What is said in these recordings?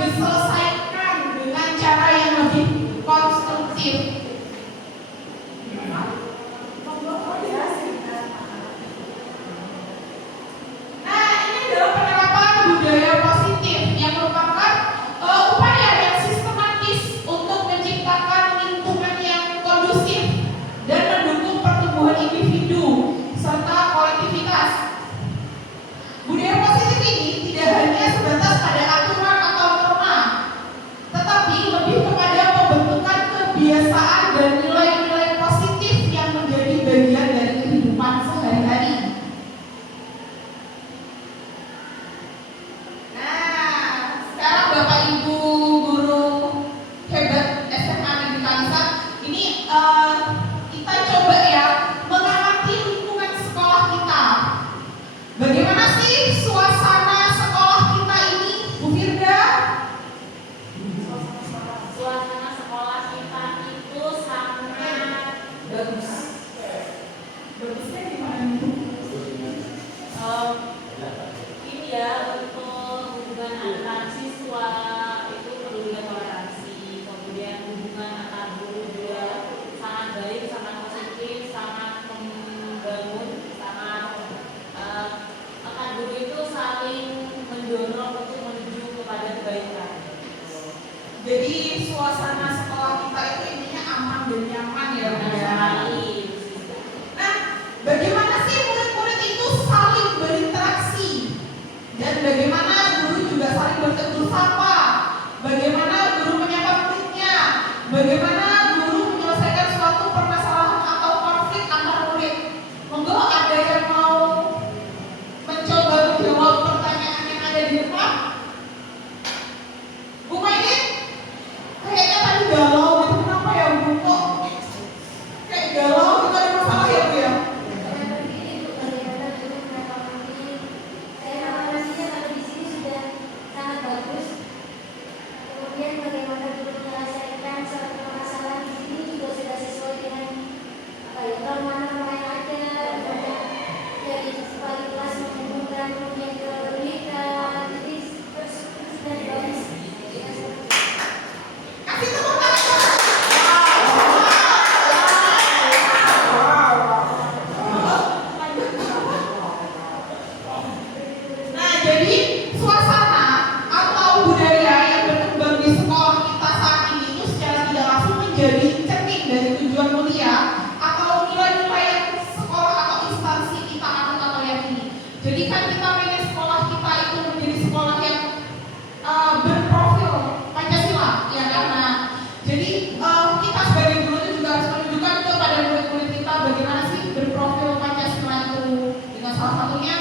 diselesaikan dengan cara yang lebih konstruktif. Nah, ini adalah penerapan budaya positif yang merupakan upaya yang sistematis untuk menciptakan lingkungan yang kondusif dan mendukung pertumbuhan individu serta kolektivitas. Budaya positif ini tidak hanya sebatas pada aturan atau norma, tetapi lebih kepada pembentukan kebiasaan dan nilai-nilai positif yang menjadi bagian dari kehidupan sehari-hari. Nah, sekarang Bapak Ibu guru hebat SMA Negeri Kalisat, ini kita coba ya mengamati lingkungan sekolah kita. Bagaimana sih suasana sekolah kita ini, Bu Firda? Suasana sekolah kita itu sangat Bagus. Bagusnya gimana Bu? Ini ya, untuk hubungan antar siswa itu perlu toleransi, kemudian hubungan antar guru juga sangat baik, sangat positif, sangat membangun, sangat antar guru itu saling mendorong untuk menuju kepada kebaikan. Jadi suasana sekolah kita itu intinya aman dan nyaman ya Bu ya. Nah, bagaimana sih murid-murid itu saling berinteraksi? Dan bagaimana guru juga saling bertegur sapa? Bagaimana guru menyapa muridnya? Bagaimana guru menyelesaikan suatu permasalahan atau konflik antar murid? Monggo ada yang mau mencoba menjawab pertanyaan yang ada di depan? Bu Maidin? Kayaknya tadi galau gitu, kenapa ya Bu? Kok kayak galau gitu, ada masalah ya Bu ya? Kasih tepuk tangan. Nah, jadi suasana atau budaya yang berkembang di sekolah kita saat ini itu secara tidak langsung menjadi cermin dari tujuan mulia atau nilai-nilai yang sekolah atau instansi kita anut atau yakini. Jadi kan kita pengen sekolah kita itu menjadi sekolah yang berprofil Pancasila, ya kan? Nah, jadi kita sebagai guru itu juga harus menunjukkan kepada murid-murid kita bagaimana sih berprofil Pancasila itu. Dengan salah satunya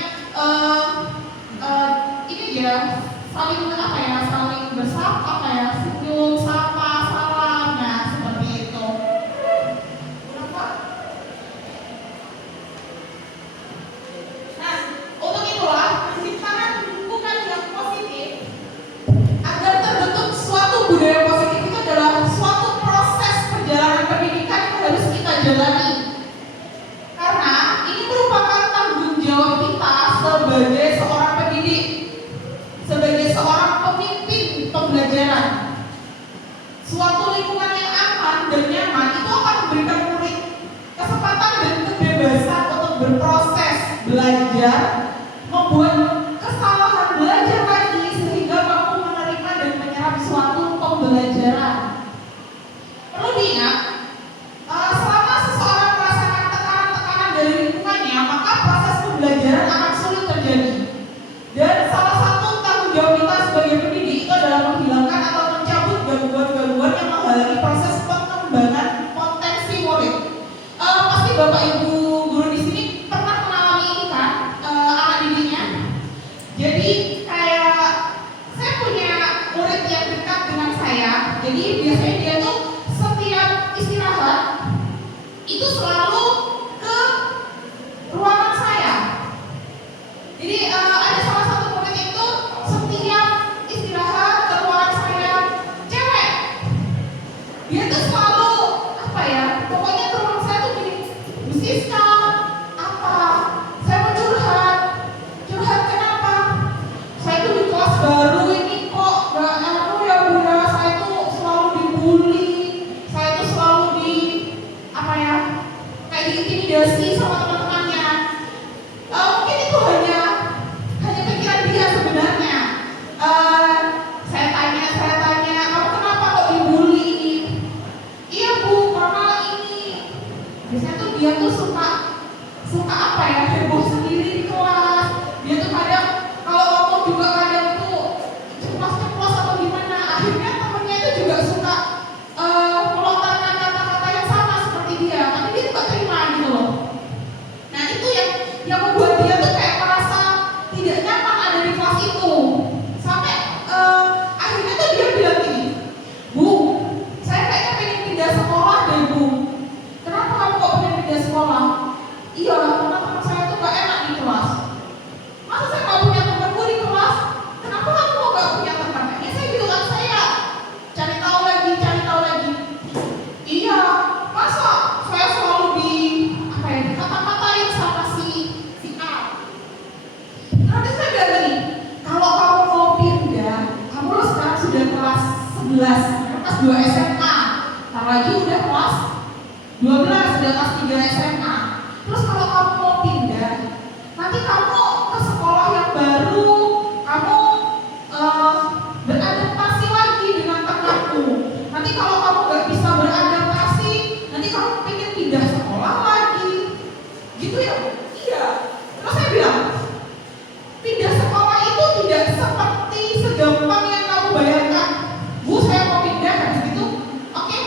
ini dia saling apa ya, saling bersapa, apa ya, senyum, sapa, salam, nah seperti itu. Kenapa? Nah, untuk itulah menciptakan lingkungan yang positif agar terbentuk suatu budaya positif itu adalah suatu proses perjalanan pendidikan yang harus kita jalani. Karena ini merupakan tanggung jawab kita sebagai seorang pendidik, sebagai seorang pemimpin pembelajaran. Suatu lingkungan yang aman dan nyaman itu akan memberikan murid kesempatan dan kebebasan untuk berproses belajar, membuat kesalahan belajar lagi sehingga mampu menerima dan menyerap suatu pembelajaran. Perlu diingat, selama seseorang merasakan tekanan-tekanan dari lingkungannya, maka proses pembelajaran akan sulit terjadi. Dan salah satu tanggung jawab kita sebagai pendidik itu adalah menghilangkan atau mencabut gangguan-gangguan yang menghalangi proses pengembangan potensi murid. Pasti Bapak Ibu guru di sini pernah mengalami ini kan, anak didiknya. Jadi kayak saya punya murid yang dekat dengan saya. Jadi biasanya dia tuh setiap istirahat itu selalu ke ruangan saya. Jadi ada salah satu murid itu setiap istirahat ke ruangan saya, cewek. Dia tuh selalu apa ya? Pokoknya ke ruangan saya tuh gini, Bu Siska, apa? Saya mau curhat. Curhat kenapa? Saya tuh di kelas baru ini kok gak 11, kelas 2 SMA, ntar lagi udah kelas 12, udah kelas 3 SMA. Terus kalau kamu mau pindah, nanti kamu ke sekolah yang baru, kamu beradaptasi lagi dengan temanmu. Nanti kalau kamu nggak bisa beradaptasi, nanti kamu pengen pindah sekolah lagi, gitu ya? Iya. Terus saya bilang, pindah sekolah itu tidak seperti segampang yang kamu bayangkan. Bu, saya mau pindah, habis itu, oke,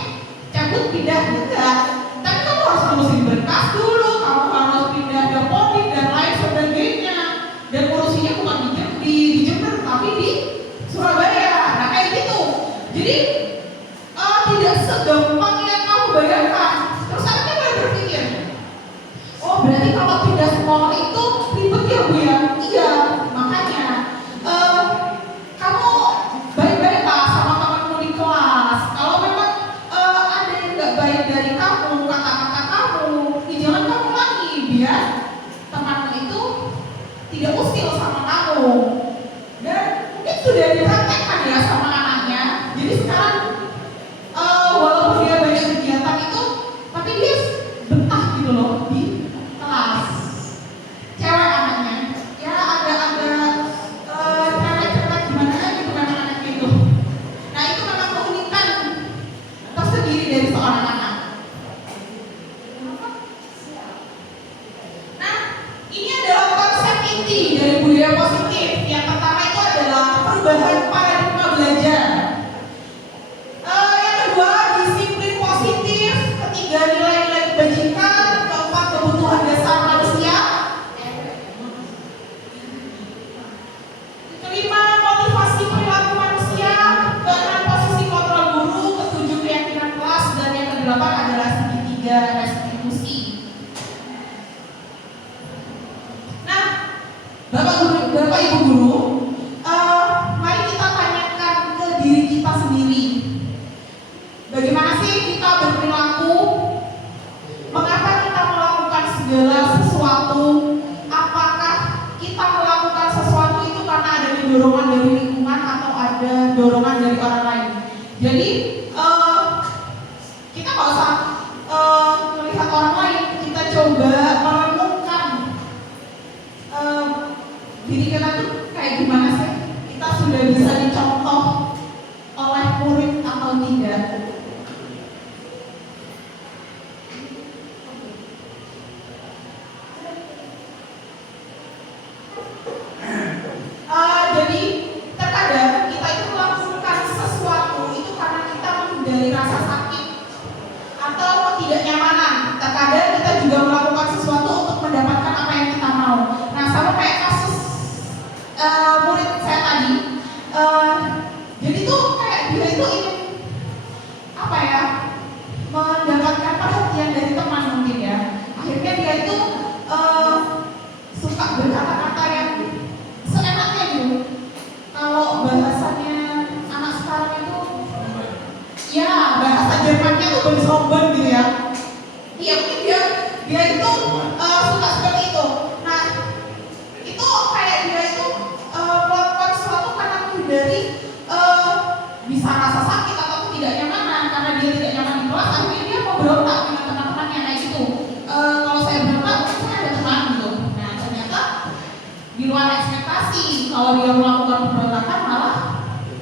cabut pindah, enggak. Tapi kamu harus ngurusin berkas dulu, kamu harus pindah deposit dan lain sebagainya. Dan ngurusinnya bukan di Jember, tapi di Surabaya. Nah kayak gitu. Jadi tidak segampang yang kamu bayangkan. Terus akhirnya mulai berpikir, oh berarti kalau pindah sekolah itu ribet ya Bu ya? Iya, makanya kamu baik-baik lah sama temanmu di kelas. Kalau memang ada yang nggak baik dari kamu, kata-kata kamu, jangan kamu lagi biar temanmu itu tidak usil sama kamu. Dan mungkin sudah dipraktekkan ya sama anaknya. Jadi sekarang walaupun dia banyak kegiatan itu, tapi dia betah gitu loh di kelas. Cewek anaknya, ya agak-agak cerewet gimana gitu memang anaknya itu. Nah itu memang keunikan tersendiri dari seorang anak. Nah ini adalah konsep inti dari budaya positif. Yang pertama itu adalah perubahan paradigma belajar. Yang kedua disiplin positif. Ketiga nilai-nilai kebajikan. Keempat kebutuhan dasar manusia. Kelima motivasi perilaku manusia. Keenam posisi kontrol guru. Ketujuh keyakinan kelas. Dan yang kedelapan adalah segitiga restitusi. Nah, Bapak Ibu guru, mari kita tanyakan ke diri kita sendiri. Bagaimana sih kita berperilaku? Mengapa kita melakukan segala sesuatu? Apakah kita melakukan sesuatu itu karena ada dorongan dari lingkungan atau ada dorongan dari orang lain? Jadi kita nggak usah melihat orang lain, kita coba merenungkan diri kita tuh kayak gimana sih? Kita sudah bisa dicontoh oleh murid atau tidak? Jadi terkadang kita itu melakukan sesuatu itu karena kita menghindari rasa sakit atau ketidaknyamanan. Terkadang kita juga melakukan sesuatu untuk mendapatkan apa yang kita mau. Nah sama kayak kasus murid saya tadi, jadi tuh kayak dia itu ingin apa ya, mendapatkan perhatian dari teman mungkin ya. Akhirnya dia itu suka berkata-kata yang seenaknya gitu. Kalau bahasanya anak sekarang itu, ya bahasa Jermannya tuh bersomben gitu ya. Iya mungkin dia itu suka seperti itu. Nah itu kayak dia itu melakukan sesuatu karena menghindari bisa rasa sakit atau ketidaknyamanan. Karena dia tidak nyaman di kelas, akhirnya dia mau berontak dengan teman-temannya kayak gitu. Kalau saya berontak, mungkin saya ada teman gitu. Nah ternyata di luar ekspektasi, kalau dia melakukan pemberontakan malah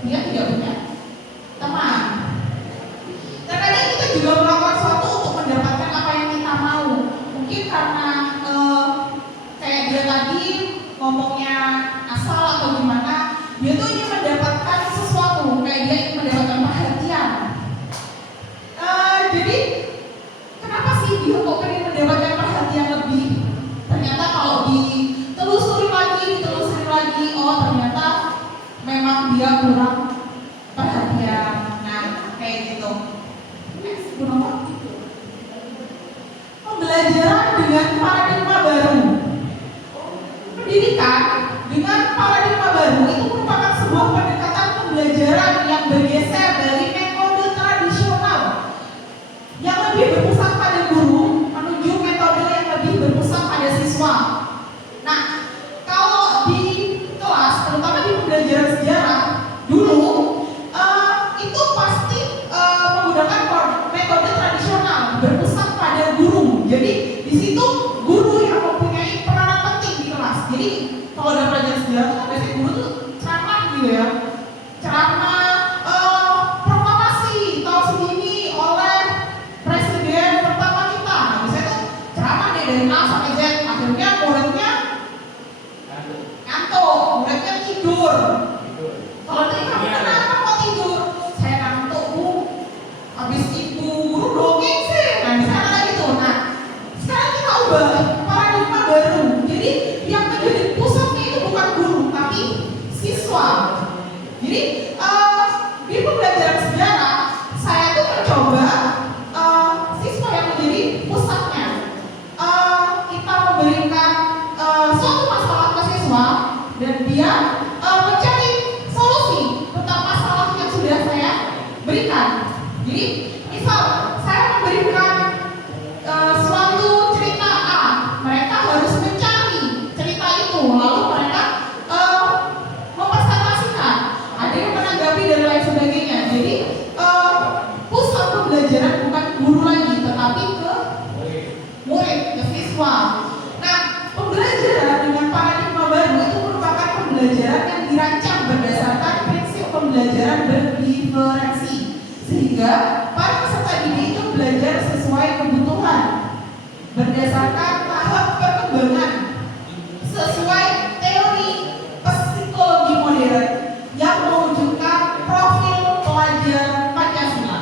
dia tidak punya teman. Terkadang kita juga melakukan sesuatu untuk mendapatkan apa yang kita mau. Mungkin karena kayak dia tadi ngomongnya asal atau gimana, dia tuh ingin mendapatkan sesuatu, kayak dia ingin mendapatkan perhatian. Jadi kenapa sih dia kok pengen mendapatkan perhatian lebih? Ternyata kalau ditelusuri lagi, oh ternyata Jadi misal saya memberikan suatu cerita A, mereka harus mencari cerita itu, lalu mereka mempresentasikan, ada yang menanggapi dan lain sebagainya. Jadi pusat pembelajaran bukan guru lagi, tetapi ke murid, ke siswa. Nah, pembelajaran dengan paradigma baru itu merupakan pembelajaran yang dirancang berdasarkan prinsip pembelajaran berdiferensi, sehingga para peserta didik itu belajar sesuai kebutuhan berdasarkan tahap perkembangan sesuai teori psikologi modern yang mewujudkan profil pelajar Pancasila.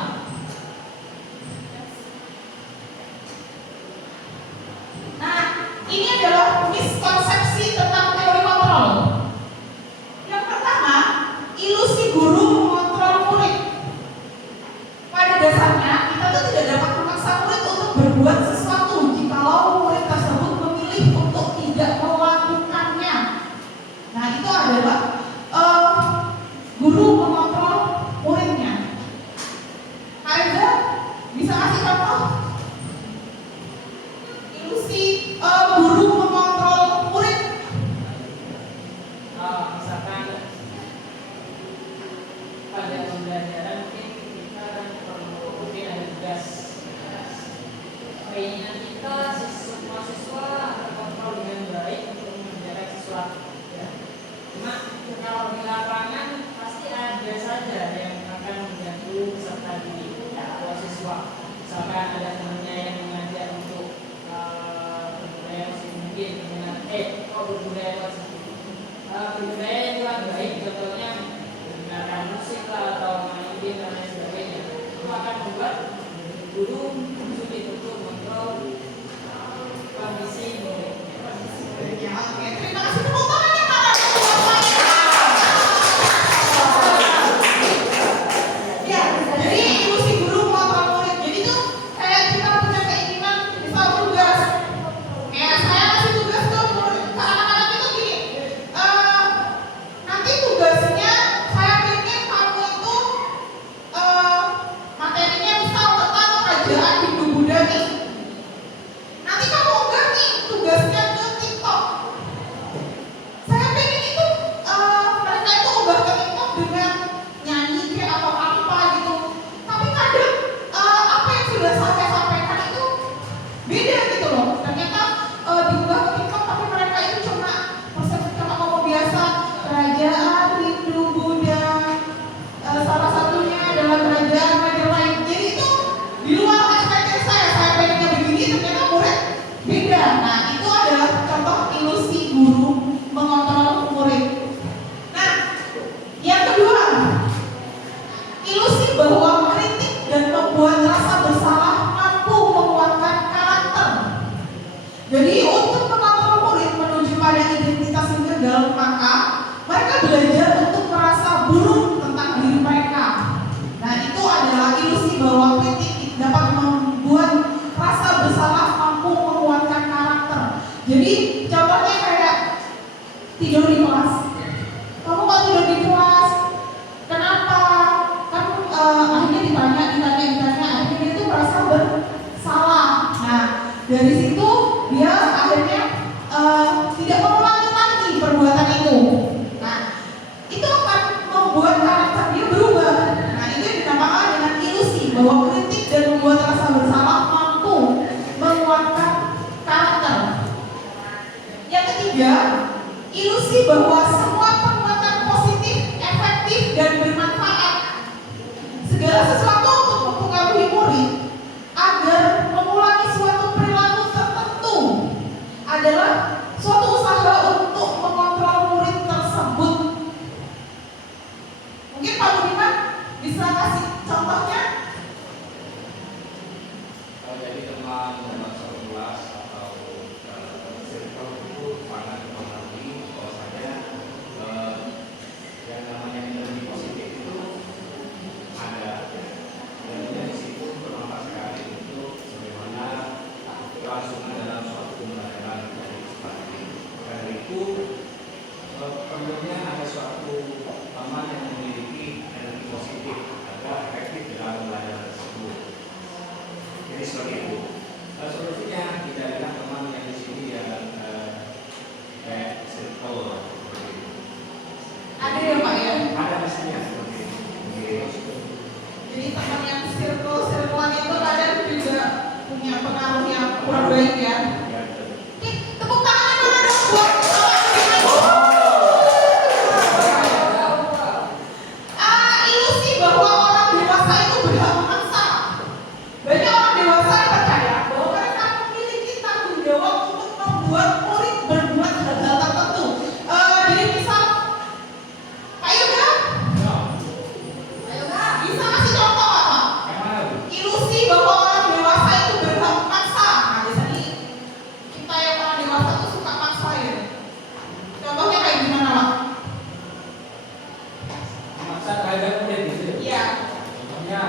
Nah, ini adalah miskonsepsi tentang teori kontrol. Yang pertama, ilusi guru mengontrol murid. Pada dasarnya, kita tuh tidak dapat memaksa murid untuk berbuat sesuatu jikalau murid tersebut memilih untuk tidak melakukannya. Nah, itu adalah guru mengontrol muridnya. Ada bisa kasih contoh ilusi guru mengontrol murid? Misalkan pada pembelajaran mungkin kita perlu mungkin ada tugas. Keinginan kita semua siswa terkontrol dengan baik untuk mengerjakan sesuatu. Ya. Cuma kalau di lapangan pasti ada saja yang akan mengganggu peserta didik atau siswa. Misalkan ada temannya yang mengajak untuk berbudaya positif mungkin dengan berbudaya positif. Berbudaya yang kurang baik, contohnya mendengarkan musik lah atau main game dan lain sebagainya, itu akan membuat guru sulit untuk mengontrol kondisi murid. Ya, oke. Terima kasih. Tepuk tangannya mana? Ya, jadi ilusi guru mengontrol murid. Jadi tuh kayak kita punya keinginan misal tugas. Kayak saya kasih tugas ke murid, ke anak-anak itu gini. Nanti tugasnya saya pengen kamu itu materinya misal tentang kerajaan Hindu-Buddha nih. Nanti kamu unggah nih tugasnya ke TikTok. Saya pengen itu mereka itu unggah ke TikTok dengan nyanyi kayak atau apa gitu. Tapi kadang apa yang sudah saya sampaikan itu beda gitu loh. Ternyata diunggah ke TikTok tapi mereka itu cuma ngomong biasa kerajaan Hindu-Buddha, salah satunya adalah kerajaan Majapahit. Jadi itu di luar ekspektasi saya pengennya begini, ternyata murid beda. Nah, itu adalah contoh ilusi guru mengontrol murid. Nah, yang kedua, ilusi bahwa kritik dan membuat rasa bersalah mampu menguatkan karakter. Jadi untuk mengontrol murid menuju pada identitas yang gagal, maka mereka belajar untuk merasa buruk tentang diri mereka. Nah, itu adalah ilusi bahwa kritik dapat membuat rasa bersalah mampu menguatkan karakter. Jadi contohnya kayak tidur di kelas. Kamu kok tidur di kelas? Kenapa? Kamu akhirnya ditanya, akhirnya dia itu merasa bersalah. Nah, dari situ dia akhirnya tidak mengulangi lagi perbuatan itu. Nah, itu akan membuat karakter dia berubah. Nah, itu yang dinamakan dengan ilusi bahwa kritik dan membuat rasa bersalah mampu menguatkan karakter. Yang ketiga, ilusi bahwa semua perbuatan positif, efektif, dan bermanfaat. Segala sesuatu untuk mempengaruhi murid agar mengulangi suatu perilaku tertentu punya pengaruh yang kurang baik ya. Oke, tepuk tangan mana dong buat ilusi bahwa orang dewasa itu berhak memaksa. Banyak orang dewasa yang percaya bahwa mereka memiliki tanggung jawab untuk membuat murid berbuat hal-hal tertentu. Jadi misal, Pak Yoga, bisa kasih contoh apa? Ilusi bahwa orang dewasa itu berhak memaksa. Nah, biasanya kita yang orang dewasa itu suka maksa ya. Contohnya kayak gimana, Pak? Maksa terhadap murid gitu ya? Iya. Contohnya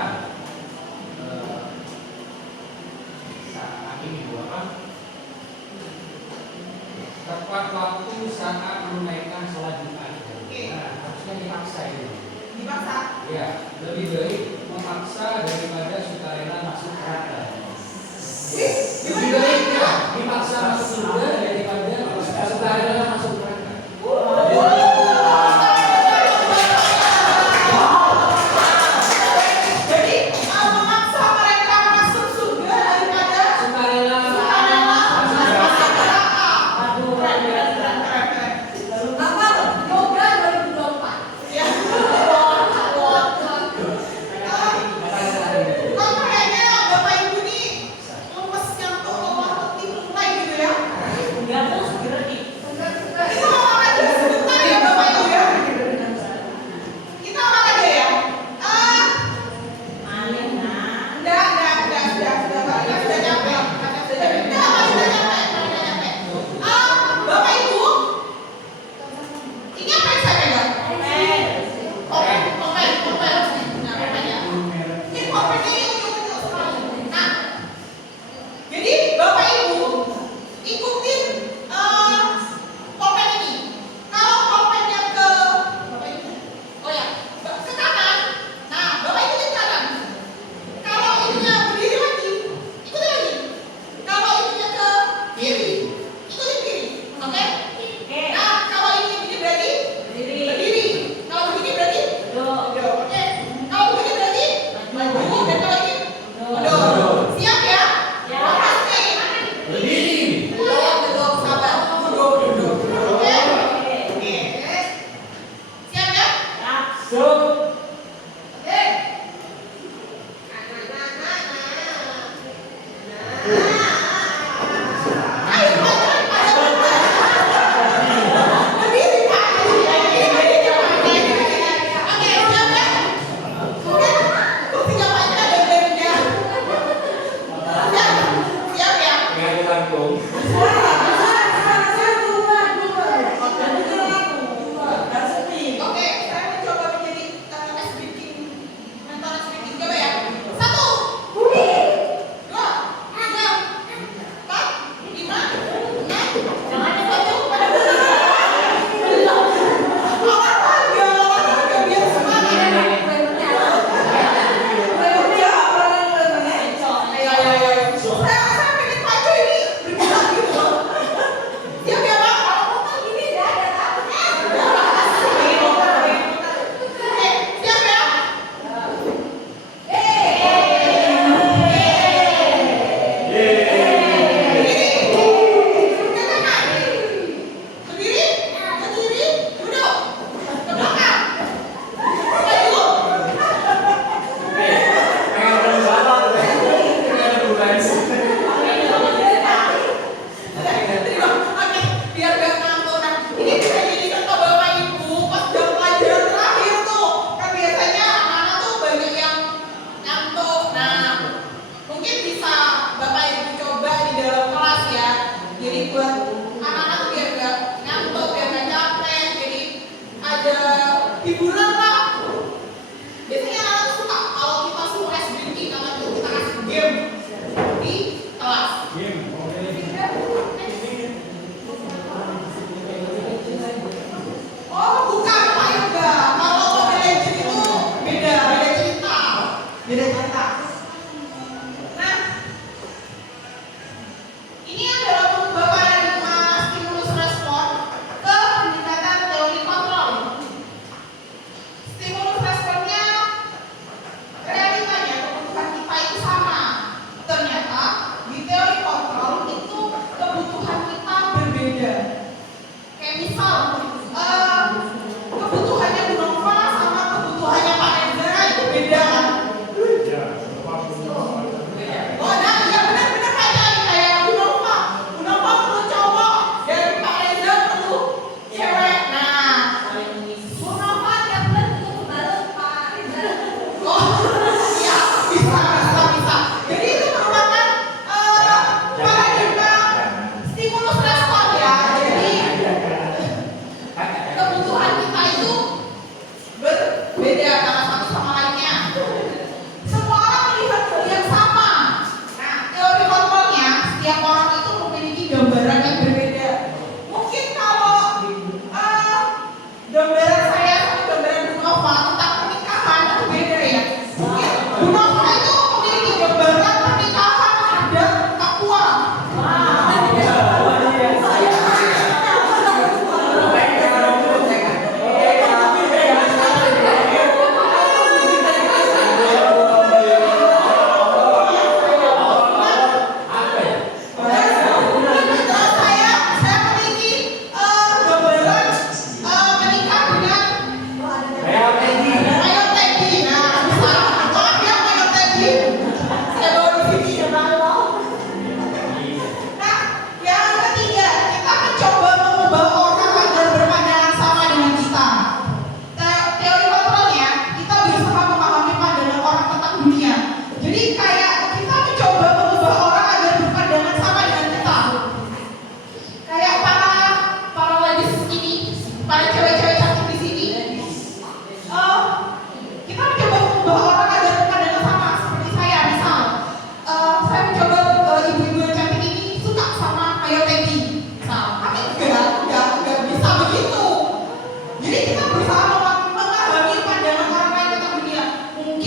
saat ini apa? Tepat waktu saat menunaikan sholat Jumat. Oke. Nah, harusnya dipaksa itu. Dipaksa. Ya, lebih baik memaksa daripada sukarela masuk neraka. Lebih baik ya dipaksa masuk surga daripada sukarela masuk neraka. Jadi memaksa mereka masuk surga daripada Sukarela masuk neraka. Aduh, Keren. apa yoga 2024? Ya.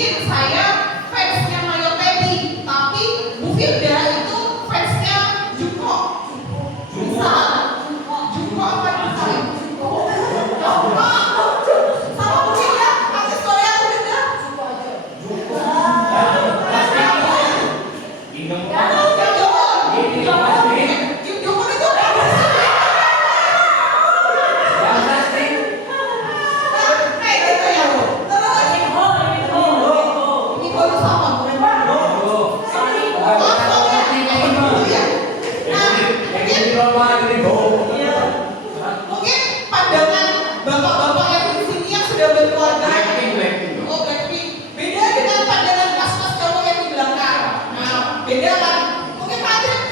mungkin saya fansnya Mario Teddy, tapi Bu Firda itu fansnya Juko. Bisa. Juko apa bisa? Sama mungkin ya, artis Korea Bu Firda. Mungkin pandangan bapak-bapak yang di sini yang sudah berkeluarga. Oh, Blackpink. Beda dengan pandangan mas-mas kamu yang di belakang. Nah, beda kan? Mungkin Pak Adrian,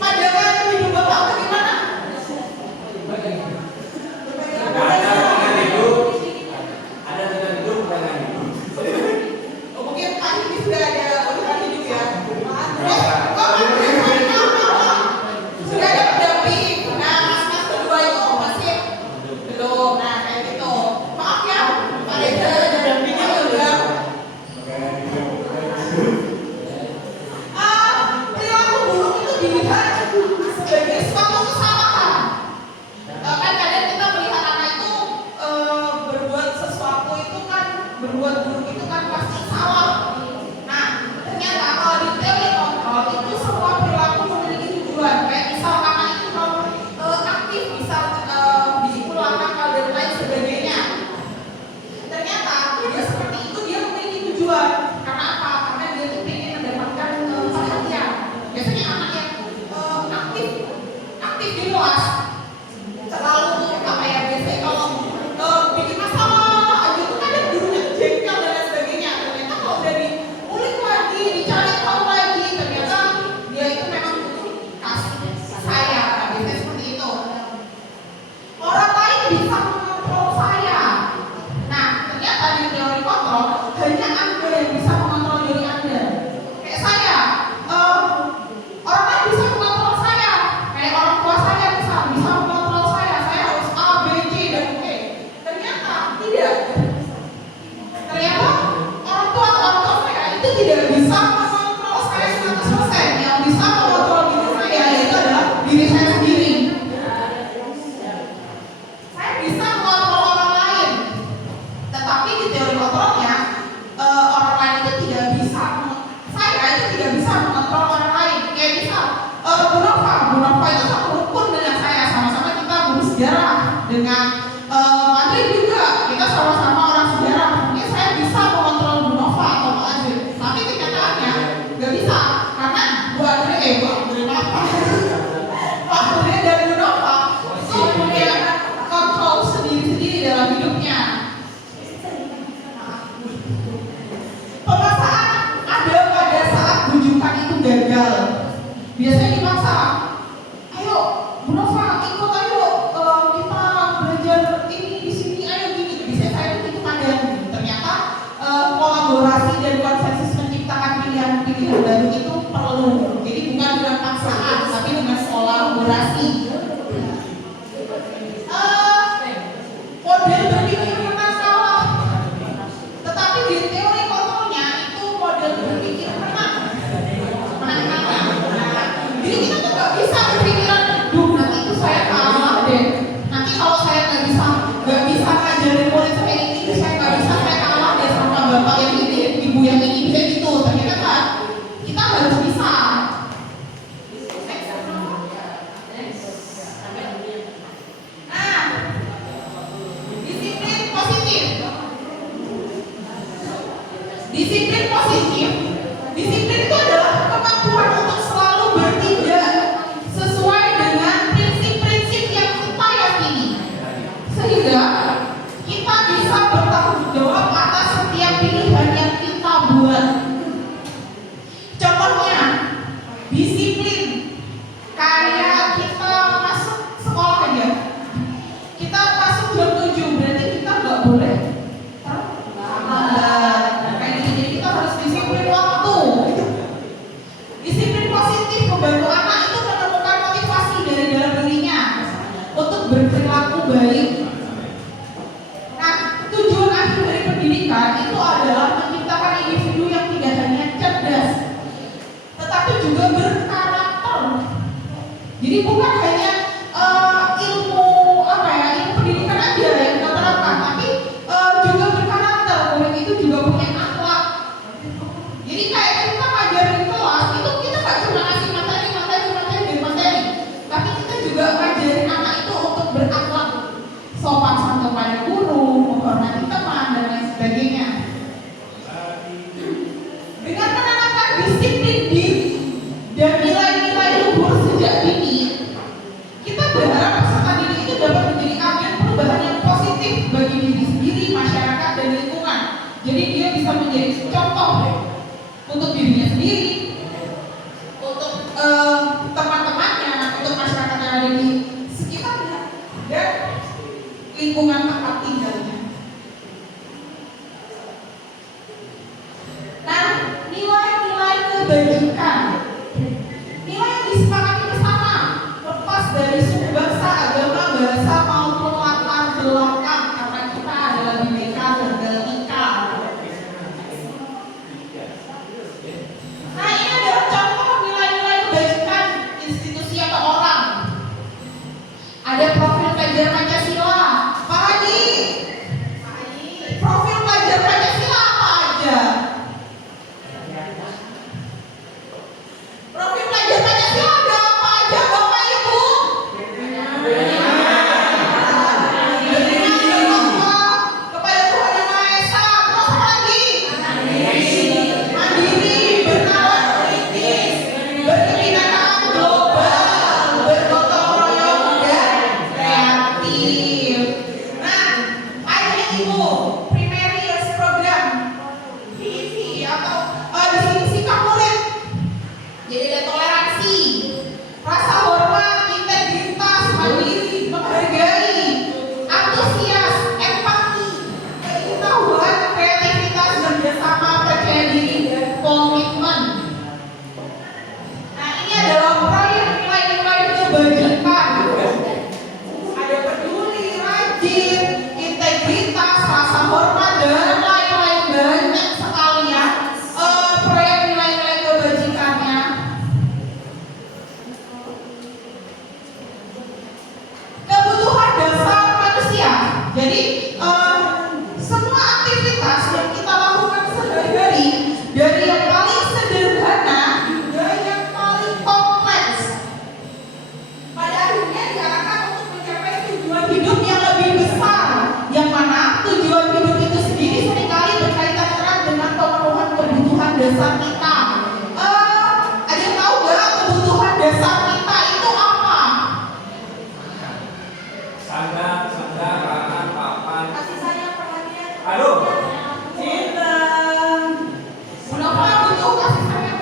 pandangan hidup bapak bagaimana? Oh, mungkin Pak ini sudah ada urutan hidup ya. Sudah ada pendamping. Nah, mas-mas kedua itu masih belum. Nah, kayak gitu. Maaf ya, Pak Reza ada pendampingnya juga. Perilaku buruk itu dilihat sebagai suatu kesalahan. Kan kadang kita melihat anak itu berbuat sesuatu itu kan, berbuat buruk itu kan pasti salah. Nah, ternyata kalau di teori kontrol itu semua perilaku memiliki tujuan. Kayak misal anak itu kalau aktif, misal dipukul nakal dan lain sebagainya. Ternyata dia seperti itu dia memiliki tujuan. Karena apa? Karena dia tuh ingin mendapatkan perhatian. Biasanya anak yang aktif di luas selalu apa ya, biasanya kalau bikin masalah aja tuh kadang gurunya jengkel dan lain sebagainya. Ternyata kalau udah diulik lagi, dicari tahu lagi, ternyata dia itu memang butuh kasih sayang. Nah, biasanya seperti itu. Orang lain bisa mengontrol saya. Nah, ternyata di teori kontrol hanya Anda yang bisa mengontrol diri Anda. Kayak saya, orang lain bisa mengontrol saya. Kayak orang tua saya bisa mengontrol saya. Saya harus A, B, C, dan B. Ternyata tidak. Ternyata orang tua saya itu tidak bisa mengontrol saya 100%. Yang bisa mengontrol diri saya yaitu adalah diri saya sendiri. Saya bisa mengontrol orang lain, tetapi di teori kontrolnya orang lain itu tidak bisa. Saya itu tidak bisa mengontrol orang lain. Kayak misal Bu Nova itu satu rukun dengan saya, sama-sama kita guru sejarah. Dengan Andre juga kita sama-sama orang sejarah. Mungkin saya bisa mengontrol Bu Nova atau Pak Andre, tapi kenyataannya nggak bisa karena Bu Andre Pak Andre dan Bu Nova itu punya kontrol sendiri-sendiri dalam hidupnya. Pemaksaan ada pada saat bujukan itu gagal. Biasanya dipaksa. Ayo, Bu Nova ikut, ayo kita belajar ini di sini, ayo gini. Biasanya saya itu gitu pandang. Ternyata kolaborasi dan konsensus menciptakan pilihan-pilihan baru itu perlu. Jadi bukan dengan paksaan, tapi dengan kolaborasi. Model berpikir menang kalah, tetapi di teori kontrolnya itu model berpikir menang kalah. Jadi kita tuh nggak bisa berpikiran, nanti itu saya kalah deh. Nanti kalau saya nggak bisa ngajarin murid saya ini, saya nggak bisa, saya kalah deh sama bapak yang ini, ibu yang ini, bisa gitu. Ternyata kan kita harus bisa. Disiplin positif. Disiplin itu adalah kemampuan untuk selalu bertindak sesuai dengan prinsip-prinsip yang kita yakini, sehingga kita bisa bertanggung jawab atas setiap pilihan yang kita buat. Contohnya, disiplin kayak kita masuk sekolah aja. Kita masuk jam 7, berarti kita nggak boleh disiplin positif membantu anak itu menemukan motivasi dari dalam dirinya untuk berperilaku baik. Nah, tujuan akhir dari pendidikan itu adalah menciptakan individu contoh untuk dirinya sendiri, untuk teman-temannya, untuk masyarakat yang ada di sekitarnya, dan lingkungan tempat tinggalnya. Nah, nilai-nilai kebajikan, nilai yang disepakati bersama, lepas dari suku, bangsa, agama, bahasa maupun latar belakang, karena kita adalah bineka tunggal ika. Nah, ini adalah contoh nilai-nilai kebajikan institusi atau orang. Ada profil pelajar Pancasila. Pak Haji, profil pelajar Pancasila apa aja? Profil pelajar Pancasila ada apa aja, Bapak Ibu? Beriman bertakwa kepada Tuhan Yang Maha Esa. Terus apa lagi? Mandiri, bernalar kritis, berkebinekaan global, bergotong royong dan kreatif. Nah, ada Ibu, Primary Years Program, PEV atau definisi murid. Jadi ada toleransi, rasa hormat, integritas, mandiri, menghargai, antusias, empati, pengetahuan, kreativitas, kerjasama, percaya diri, dan komitmen. Nah, ini adalah proyek nilai-nilai kebajikan. Ada peduli, rajin, integritas, rasa hormat, dan lain-lain, banyak sekali ya proyek nilai-nilai kebajikannya. Kebutuhan dasar manusia. Jadi semua aktivitas yang kita lakukan sehari-hari, dari yang paling sederhana hingga yang paling kompleks, pada akhirnya diarahkan untuk mencapai tujuan hidup yang lebih besar, yang mana tujuan hidup itu sendiri seringkali berkaitan erat dengan pemenuhan kebutuhan dasar kita. Ada yang tahu nggak kebutuhan dasar kita itu apa? Sandang, pangan, papan. Kasih sayang, perhatian, Aduh. cinta. Kenapa butuh kasih sayang?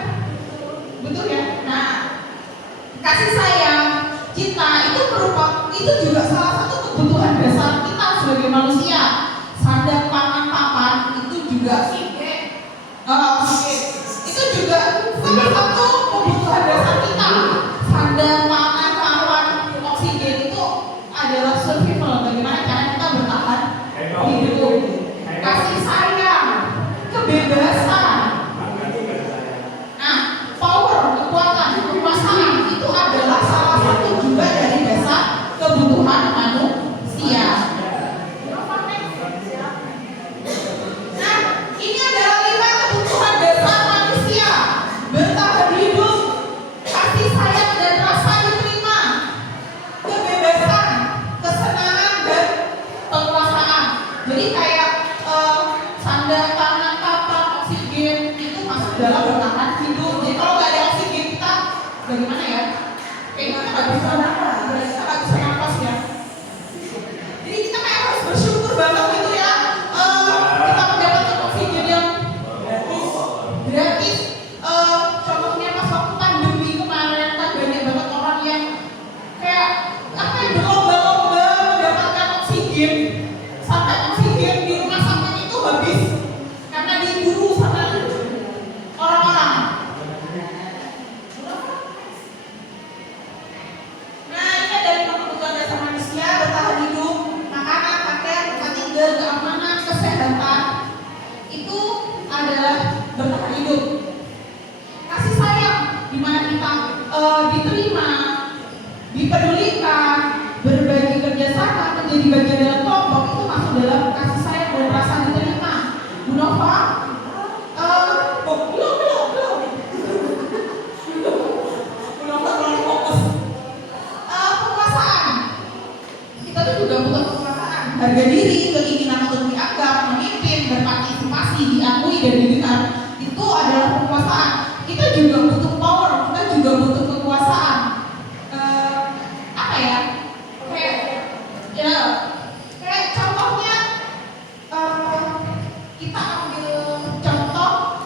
Butuh ya. Nah, kasih sayang, cinta itu juga salah satu kebutuhan dasar kita sebagai manusia. Sandang, pangan, papan itu juga itu juga salah satu kebutuhan dasar kita. Sandang, pangan, papan, oksigen itu adalah survival. Bagaimana cara kita bertahan hidup. Kasih sayang, kebebasan. Nah, power, kekuatan, kekuasaan itu adalah salah satu juga dari dasar kebutuhan manusia. Nah, ini adalah 5 kebutuhan dasar manusia: bertahan hidup, kasih sayang dan rasa diterima, kebebasan, kesenangan dan kekuasaan. Jadi kayak sandang, pangan, papan, oksigen itu masuk dalam bertahan hidup. Jadi kalau nggak ada oksigen kita bagaimana ya? Kayak kita nggak bisa nafas ya. Jadi kita kayak harus bersyukur banget gitu ya. Kita mendapatkan oksigen yang gratis. Contohnya pas waktu pandemi kemarin kan banyak banget orang yang kayak berlomba-lomba mendapatkan oksigen, sampai oksigen di rumah sakit itu habis karena diburu sama orang-orang. Nah, ini dari kebutuhan dasar manusia: bertahan hidup, makanan, pakaian, tempat tinggal, keamanan, kesehatan. Itu adalah bertahan hidup. Kasih sayang, di mana kita diterima, dipedulikan, berbagi kerjasama, menjadi bagian dalam kelompok, itu masuk dalam kasih sayang dan rasa diterima. Bu Nova, belum. Bu Nova belum fokus. Kekuasaan, kita tuh juga butuh kekuasaan. Harga diri, keinginan untuk dianggap, memimpin, berpartisipasi, diakui dan didengar, itu adalah kekuasaan. Kita juga butuh power, kita juga butuh kekuasaan. Apa ya? Kayak contohnya kita ambil contoh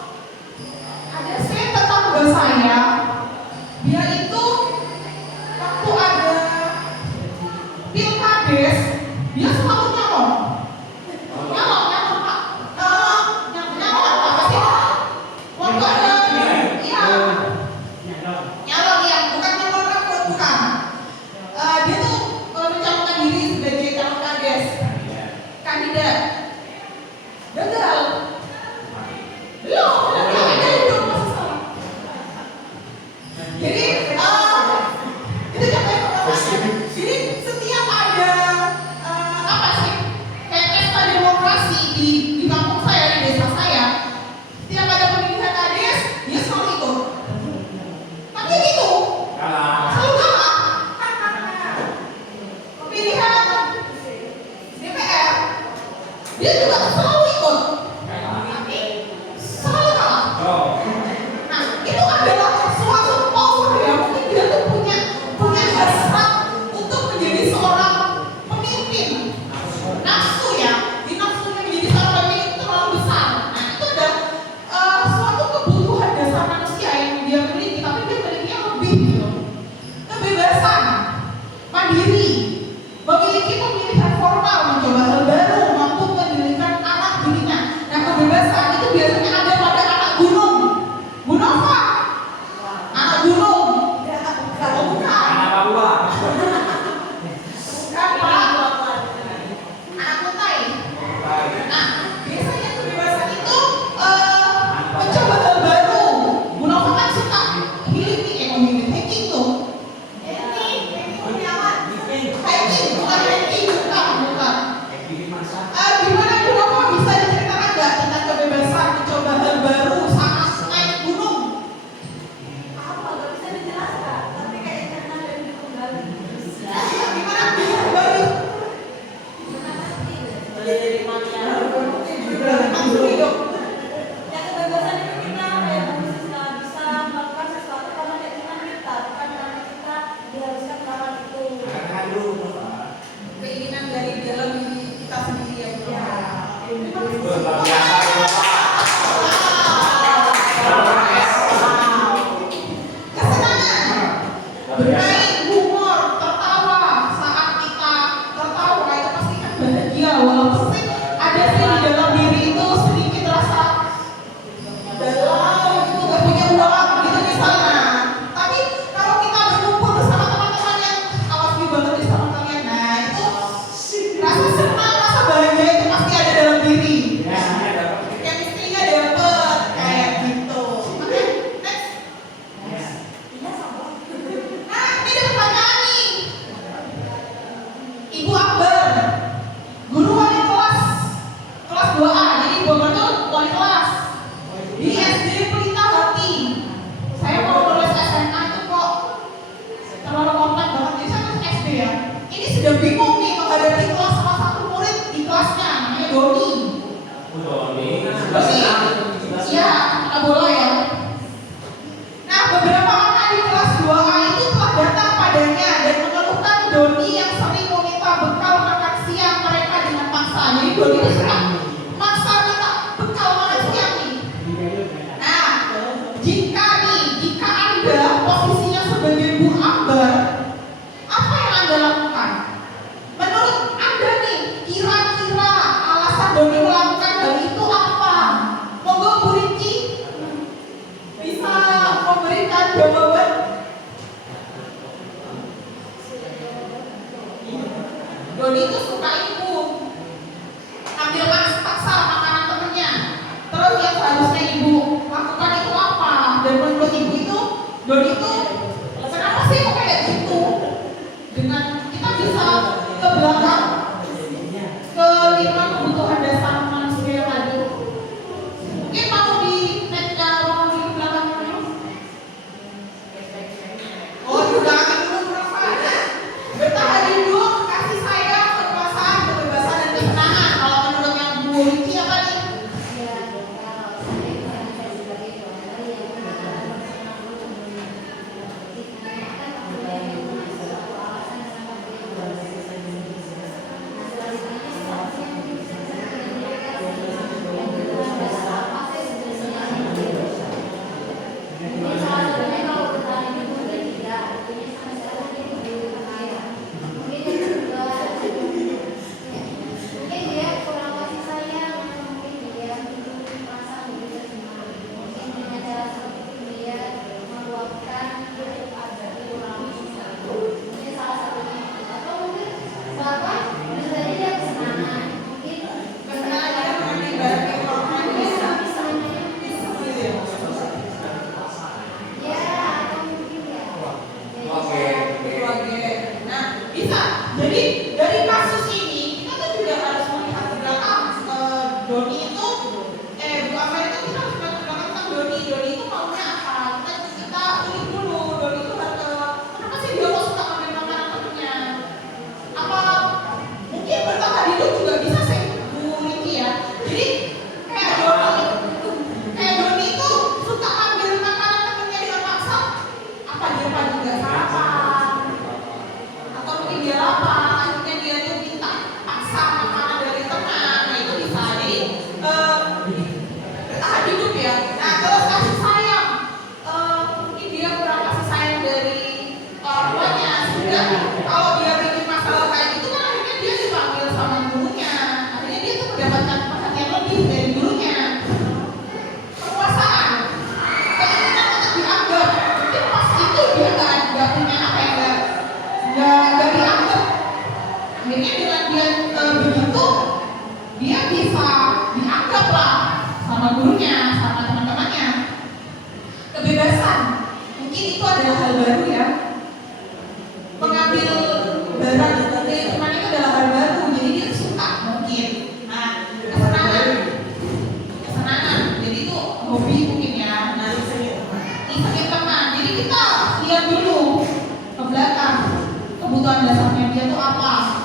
mungkin ya. Nah, isengin teman. Jadi kita lihat dulu ke belakang kebutuhan dasarnya dia tuh apa.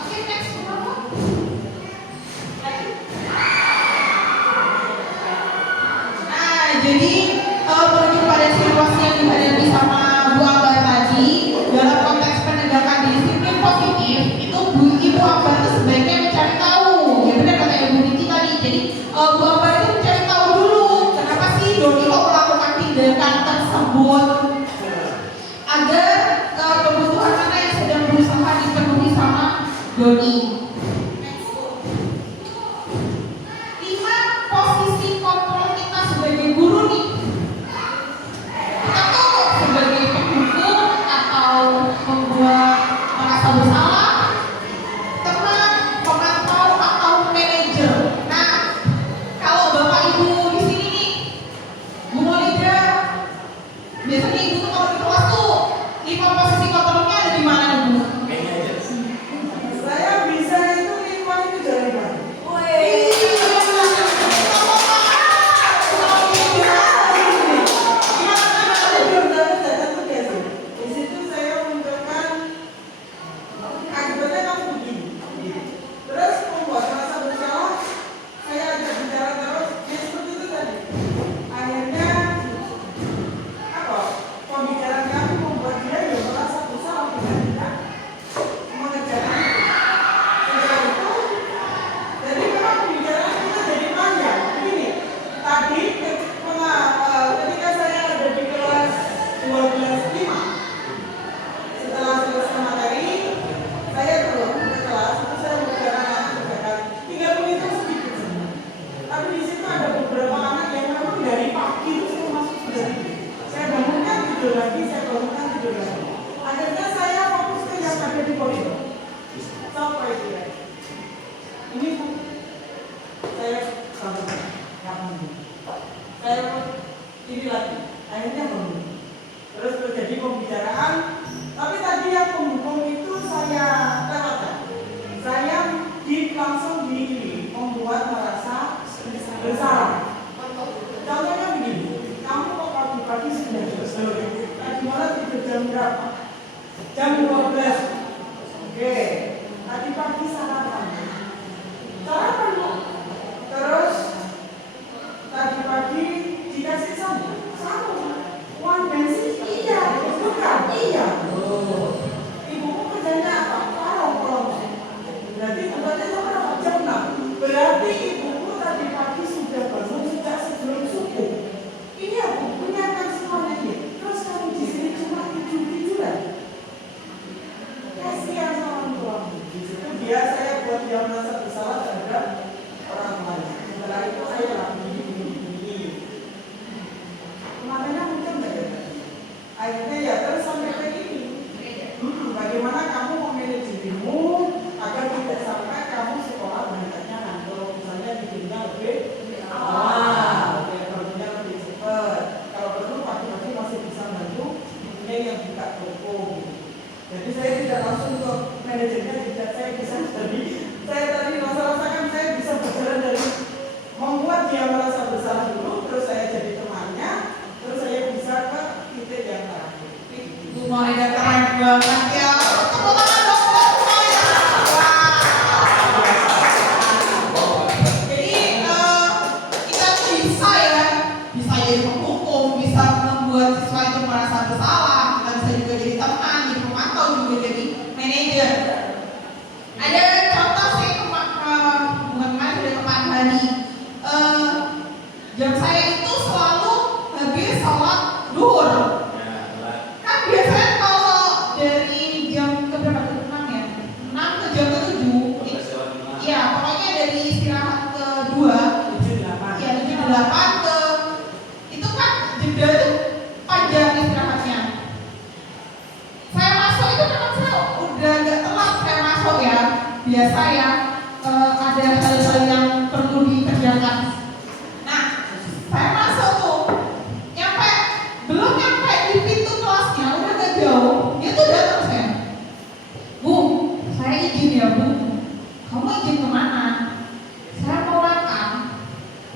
Oke, next berapa? Nah, jadi menuju pada situasi yang dihadapi sama Bu Ambar tadi dalam konteks penegakan disiplin positif itu Ibu Ambar itu sebaiknya mencari tahu. Ya benar kata Ibu Niti tadi. Jadi Bu Ambar itu mencari tahu dulu kenapa sih Doni kok melakukan tindakan tersebut agar kebutuhan mana yang sedang berusaha dipenuhi sama Doni. Lima, posisi kontrol kita sebagai guru nih. Kita tuh sebagai penghukum atau membuat merasa bersalah, teman, pemantau atau manajer. Nah, kalau Bapak Ibu di sini nih, Bu Molida, biasanya Ibu tuh kalau di kelas tuh 5 posisi kontrolnya ada di mana nih, Bu? Saya bisa itu 5 itu dari mana? Di situ saya munculkan akibatnya kamu begini. Terus membuat rasa bersalah, saya ajak bicara terus, ya seperti itu tadi. Akhirnya apa? Pembicaraan kami membuat dia ya merasa bersalah dengan tidak mengerjakan itu. Setelah itu, jadi memang pembicaraan kita jadi panjang. Begini, tadi ketika saya ada di kelas 12.5, setelah selesai materi, saya turun ke kelas, itu saya berbicara anak 3 kali. 3 menit itu sedikit sebenarnya. Tapi di situ ada beberapa anak yang memang dari pagi itu saya masuk sudah tidur. Saya bangunkan tidur lagi, saya bangunkan tidur lagi. Akhirnya saya fokus ke yang ada di koridor. Sampai dia. Ini Bu, saya bangun, bangun. Saya ini lagi, akhirnya bangun. Terus terjadi pembicaraan, tapi tadi yang pembukaan itu saya lewatkan. Saya langsung membuat merasa bersalah. Contohnya begini, kamu kok pagi-pagi sudah selesai? Tadi malam tidur jam berapa? Jam 12. Oke, tadi pagi sarapan. Sarapan Bu. Terus tadi pagi dikasih sambal. Uang bensin? Iya. Bukan? Iya. Ibuku kerjanya apa? Parong. Berarti bukannya berapa? Jam 6. Berarti ibuku tadi pagi sudah bangun sejak sebelum subuh. Ini aku punyakan semuanya ini. Terus kamu di sini cuma tidur-tiduran. Kasihan sama orang tua. Di situ saya buat dia merasa bersalah terhadap orang lain. Setelah itu saya lakukan begini. Makanya mungkin enggak ya. Akhirnya ya terus sampai kayak gini. Bagaimana kamu memanage dirimu agar tidak sampai kamu sekolah berangkatnya ngantuk. Misalnya bikinnya lebih awal, bangunnya lebih cepat. Kalau perlu pagi-pagi masih bisa bantu ibunya yang buka toko. Jadi saya tidak langsung ke manajernya, tidak saya bisa dari saya tadi rasakan saya bisa berjalan dari membuat dia merasa bersalah dulu, terus saya jadi temannya, terus saya bisa ke titik yang terakhir. Bu Molida keren banget ya. Tepuk tangan dong buat Bu Molida. Wow. Jadi kita tuh bisa jadi penghukum, bisa membuat siswa itu merasa bersalah, kita bisa juga jadi teman, jadi pemantau, juga jadi manajer. Ada contoh saya kemarin sudah kemarin hari jam saya itu selalu habis sholat duhur. Kan biasanya kalau dari jam ke berapa? Ke 6 ya? 6 ke jam ke 7. Iya, pokoknya dari istirahat kedua 7-8. ya 7-8 ke itu kan jeda tuh panjang istirahatnya. Saya masuk itu memang saya udah agak telat saya masuk ya. Biasa ya ada hal-hal yang perlu dikerjakan. Nah, saya masuk tuh belum nyampe di pintu kelasnya udah agak jauh. Dia tuh datang saya. Bu, saya izin ya Bu. Kamu izin kemana? Saya mau makan.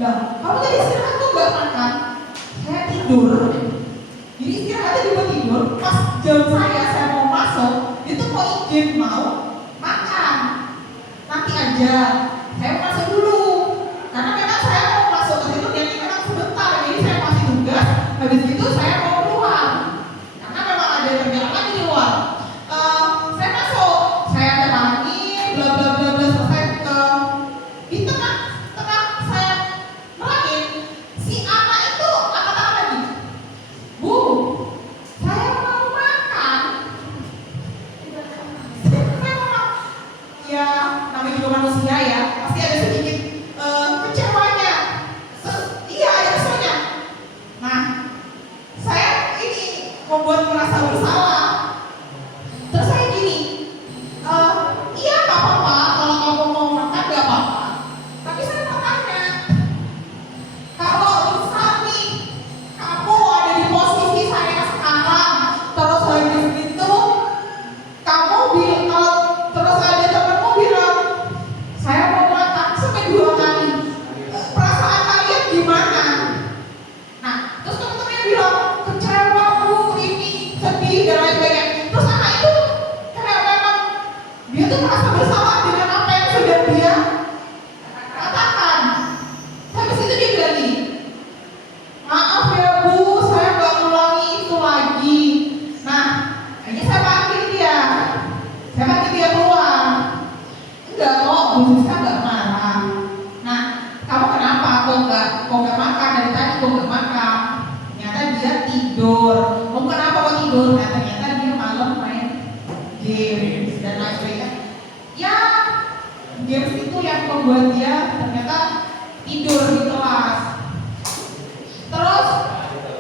Lah, kamu tadi istirahat kok gak makan? tidur. Jadi istirahatnya di buat tidur. Pas jam saya mau masuk, itu mau izin mau makan. Nanti aja, saya mau masuk dulu. Karena memang saya mau masuk ke situ jadi memang sebentar. Jadi saya masih tugas. Habis itu saya mau keluar. Karena memang ada kerjaan lagi di luar. Saya masuk, saya terangin, bla bla bla bla selesai. Di tengah saya terangin, si anak itu kata-kata lagi, Bu, saya mau makan. Ya, namanya juga manusia ya, pasti ada sedikit kecewanya. Iya, ada keselnya. Nah, saya ini membuat merasa bersalah. Terus saya gini, iya nggak apa-apa kalau kamu mau makan nggak apa-apa. Tapi saya mau tanya, kalau misal nih kamu ada di posisi saya sekarang, terus habis itu kamu bilang kalau terus ada temanmu bilang saya mau makan sampai 2 kali, perasaan kalian gimana? Nah, terus teman-temannya bilang kecewa Bu, ini sedih dan lain sebagainya. Terus anak itu kayak memang dia tuh merasa bersalah dengan apa yang sudah dia katakan. Habis itu dia bilang gini, maaf ya Bu, saya nggak ulangi itu lagi. Nah, akhirnya saya panggil dia keluar. Enggak kok, Bu Siska nggak marah. Nah, kamu kenapa kok nggak makan dari tadi kok nggak makan? Ternyata dia tidur. Kamu kenapa kok tidur? Nah, ternyata dia malam main game dan lain sebagainya. Ya, games itu yang membuat dia ternyata tidur di kelas. Terus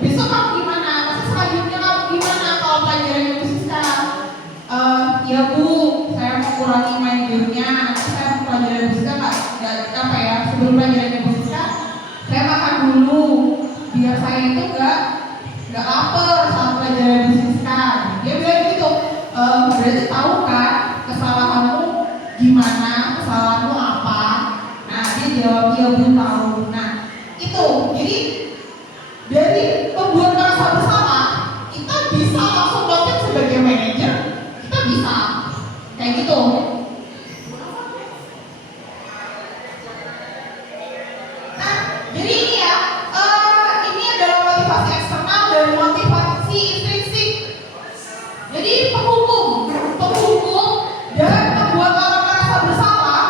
besok kamu gimana? Masa selanjutnya kamu gimana kalau pelajaran Bu Siska? Ya Bu, saya mau kurangi main gamenya. Nanti saya mau pelajaran Bu Siska nggak apa ya? Sebelum pelajaran Bu Siska, saya makan dulu. Biar saya itu nggak lapar saat pelajaran Bu Siska. Dia bilang gitu. Berarti tahu kan kesalahanmu gimana? Kesalahanmu apa? Nah, dia jawab iya Bu tahu. Nah, itu jadi dari membuat merasa bersalah, kita bisa langsung loncat sebagai manajer. Kita bisa kayak gitu. Nah, jadi ini ya, ini adalah motivasi eksternal dan motivasi intrinsik. Jadi penghukum dan membuat orang merasa bersalah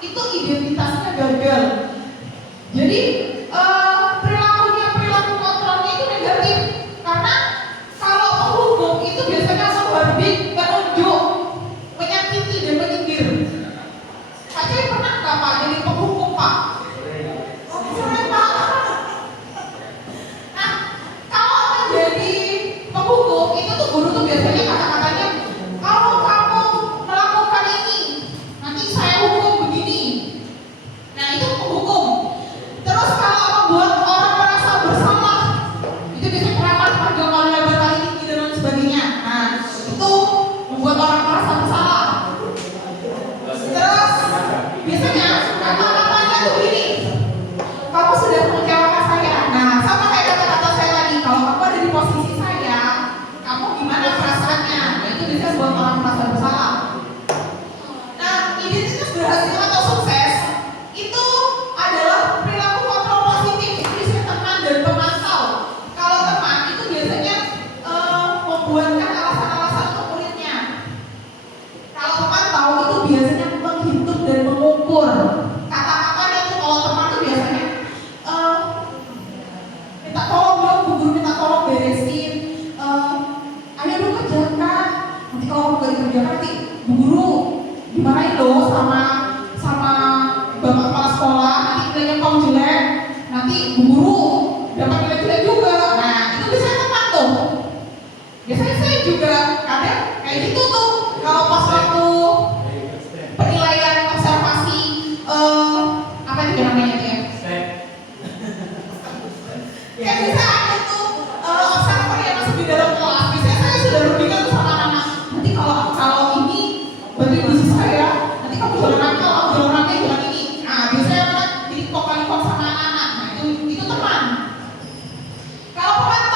itu identitasnya gagal. Jadi perilaku kontrolnya itu negatif karena kalau penghukum itu biasanya membidik, menunjuk, menyakiti dan menyindir. Pak Coy pernah nggak Pak jadi penghukum Pak? Sering Pak. Nah, kalau menjadi penghukum itu tuh guru tuh biasanya kata-katanya, kalau kamu melakukan ini, nanti saya hukum begini. Nah, itu penghukum. Terus kalau membuat orang merasa bersalah, itu biasanya kenapa panjang kali lebar kali tinggi dan lain sebagainya. Nah, itu membuat orang merasa bersalah. Terus biasanya kata-katanya tuh gini, kamu sudah mengecewakan saya. Nah, sama kayak kata-kata saya tadi, kalau kamu ada di posisi saya, kamu gimana perasaannya? Nah, itu bisa buat orang merasa bersalah. Nah, identitas berhasil atau sukses itu adalah perilaku kontrol positif. Itu biasanya teman dan pemantau. Kalau teman itu biasanya membuatkan alasan-alasan untuk muridnya. Kalau pemantau itu biasanya menghitung dan mengukur. Kata-katanya tuh kalau teman tuh biasanya minta tolong dong, Bu Guru minta tolong beresin. Ayo dong kerjakan. Nanti kalau kamu gak dikerjakan nanti Bu Guru dimarahin loh sama bapak kepala sekolah. Nanti nilainya kamu jelek. Nanti Bu Guru dapat nilai jelek juga. Nah, itu biasanya teman tuh. Biasanya saya juga kadang kayak gitu tuh. Kalau pas waktu penilaian observasi apa itu namanya ya? Kayak bisa ada tuh observer yang masuk di dalam kelas. Biasanya saya sudah berpikir tuh sama anak-anak. Nanti kalau ini berarti Bu Siska ya. Nanti kamu jangan nakal, kamu jangan nakal, jangan ini. Nah, biasanya anak jadi kok sama anak-anak. Nah, itu teman. Kalau pemantau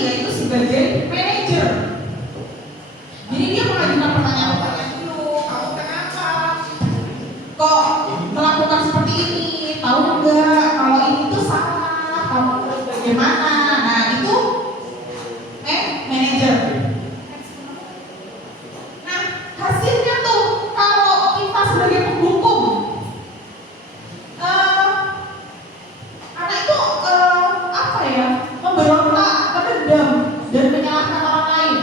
yaitu sebagai manajer. Jadi dia mengajukan pertanyaan-pertanyaan dulu, kamu kenapa kok melakukan seperti ini? Tahu nggak kalau ini tuh salah? Kamu harus bagaimana? Nah itu manajer. Nah hasilnya tuh kalau kita sebagai penghukum, anak itu apa ya, memberontak, mendendam dan menyalahkan orang lain.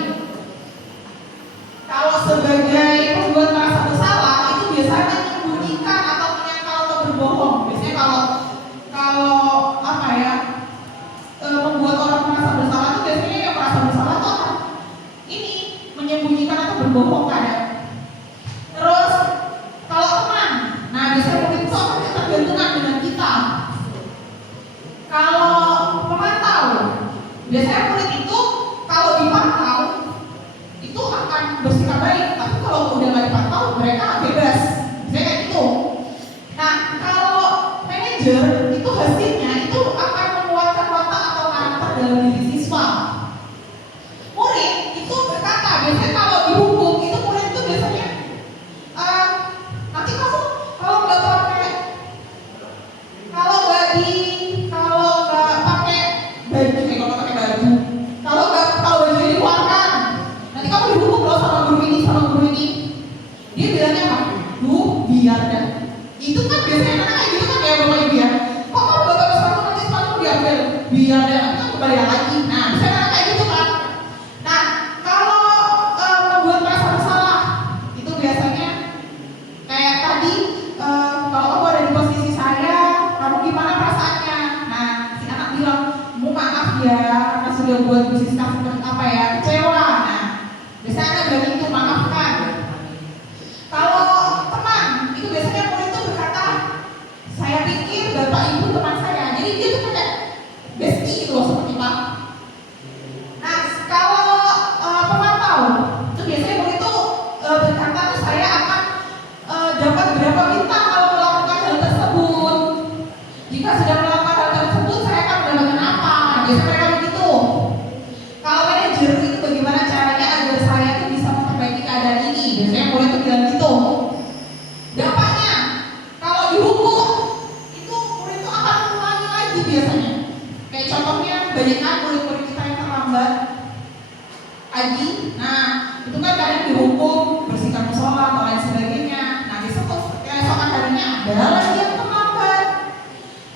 Kalau sebagai pembuat merasa bersalah itu biasanya menyembunyikan atau menyangkal atau berbohong. Biasanya kalau apa ya, membuat orang merasa bersalah itu biasanya yang merasa bersalah itu akan ini menyembunyikan atau berbohong kadang. Terus kalau teman, nah biasanya murid itu akan ketergantungan dengan kita. Kalau pemantau, biasanya murid itu kalau dipantau itu akan bersikap baik, tapi kalau udah nggak dipantau mereka bebas, biasanya kayak gitu. Nah kalau manajer itu hasilnya itu akan menguatkan watak atau karakter dalam diri siswa. Murid itu berkata, biasanya kalau dihukum itu murid itu biasanya nanti kamu kalau nggak pakai baju, kalau baju dikeluarkan, nanti kamu dihukum loh sama guru ini. Dia bilangnya apa? Biar dah. Itu kan biasanya anak kayak gitu kan ya bapak ibu ya. Kok kamu bapak sepatu nanti sepatu diambil? Biar dah. Nanti kan kembali lagi. Nah, biasanya anak kayak gitu kan. Nah, kalau membuat merasa bersalah, itu biasanya kayak tadi, kalau kamu ada di posisi saya, kamu gimana perasaannya? Nah, si anak bilang, maaf ya, karena sudah buat bisnis apa ya, kecewa. Nah, biasanya anak bilang itu maafkan. Kalau teman, itu biasanya murid itu berkata, saya pikir bapak ibu teman saya. Jadi dia tuh kayak bestie gitu loh, seperti Pak. Nah, kalau pemantau, itu biasanya murid itu berkata, saya akan dapat berapa bintang kalau melakukan hal tersebut. Jika sudah melakukan hal tersebut, saya akan mendapatkan apa? Biasanya mereka begitu. Kalau manajer itu bagaimana caranya agar saya tuh bisa memperbaiki keadaan ini? Biasanya murid itu bilang gitu. Dampaknya, kalau dihukum, itu murid itu akan mengulangi lagi biasanya. Kayak contohnya, banyak kan murid-murid kita yang terlambat pagi. Nah, itu kan kadang dihukum, bersihkan musola atau lain sebagainya. Nah, besok keesokan harinya ada lagi yang terlambat.